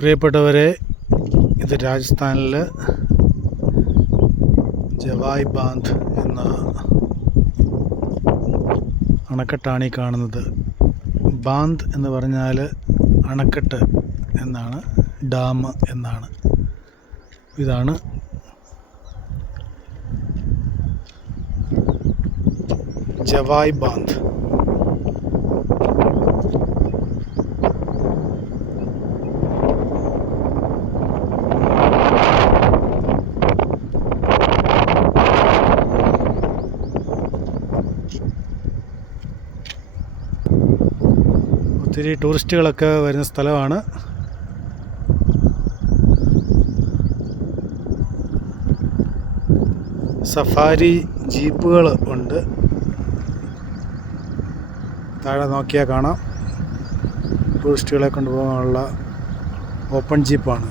പ്രിയപ്പെട്ടവരെ, ഇത് രാജസ്ഥാനിൽ ജവായ് ബാന്ദ് എന്ന അണക്കെട്ടാണ് ഈ കാണുന്നത്. ബാന്ദ് എന്ന് പറഞ്ഞാൽ അണക്കെട്ട് എന്നാണ്, ഡാം എന്നാണ്. ഇതാണ് ജവായ് ബാന്ദ്. ഒത്തിരി ടൂറിസ്റ്റുകളൊക്കെ വരുന്ന സ്ഥലമാണ്. സഫാരി ജീപ്പുകൾ ഉണ്ട്. താഴെ നോക്കിയാൽ കാണാം, ടൂറിസ്റ്റുകളെ കൊണ്ടുപോകാനുള്ള ഓപ്പൺ ജീപ്പാണ്.